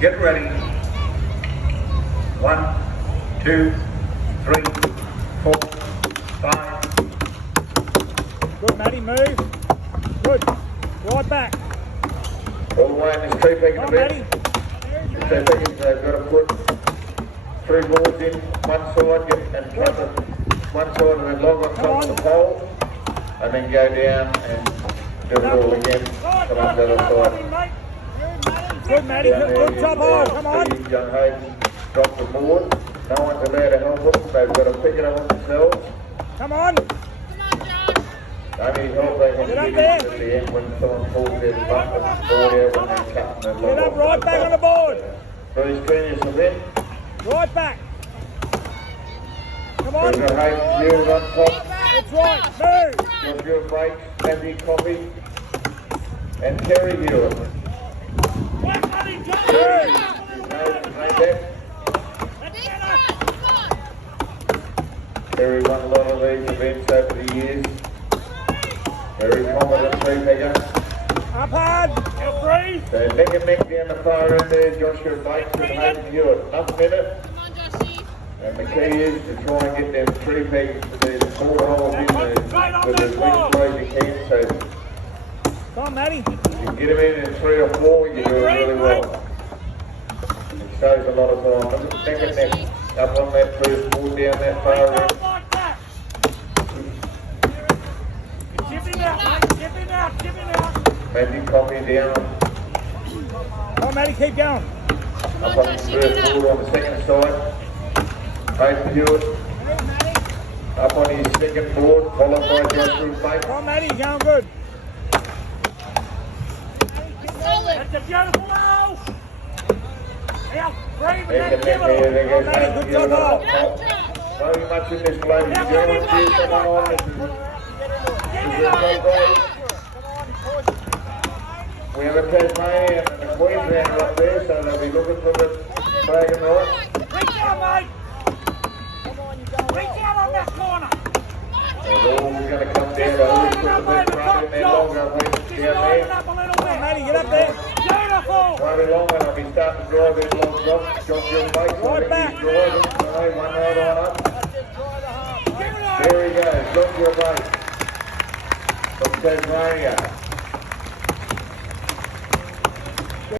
Get ready. 1, 2, 3, 4, 5. Good, Matty, move. Good. Right back. All the way in this tree peg in Come the on, bit. Matty. The tree peg is got to put 3 boards in, one side, and cut the one side and then log on top of the pole, and then go down and do it all again. Come on the other side. Good, Matty. Good job, hard. Come on. Young Hayden dropped the board. No one's allowed to help them. They've got to pick it up on themselves. Come on. Only help they can Get up get there. at the end when someone pulls their bump and board out when they're cutting the Get up right back on the board. Very strenuous event. Right back. Come on. We've got Hayden Hughes on top. That's right. Move. Joshua Blake, Andy Coffey, and Terry Hewitt. Terry won a lot of these events over the years. Very competent three-pegger. Up hard. Get free. So neck and neck down the far end there, Joshua Blake and Hayden Hewitt. Nothing in it. And the key is to try and get them three pegs, the quarter holes in there with as wings low as you can. So Come on, Matty. if you can get them in 3 or 4, you're doing really well. It saves a lot of time. Look at neck and neck up on that first board down that far end. Matthew Coffey down. Come on, Matty. Keep going. Up on the first board on the second side. Hayden Hewitt up on his second board, followed by Joshua Blake. Come on, Matty. You're going good. That's a beautiful hole. Out. Brave and then give it. There goes Matty, Hayden good Hewitt job, up top. Very much in this lane. You're going to see someone on this. We have a Tasmanian and a Queenslander up there, so they'll be looking for the flag and right. Reach out, mate. Reach out on that corner. They're all going to come down. They'll always put the big front in there longer down there. Up a little bit. Matty, get up there. Beautiful. Very long and I'll be starting to drive in long drop. Joshua Blake, Right back. he's driving. So one right on up. There he goes, Joshua Blake from Tasmania.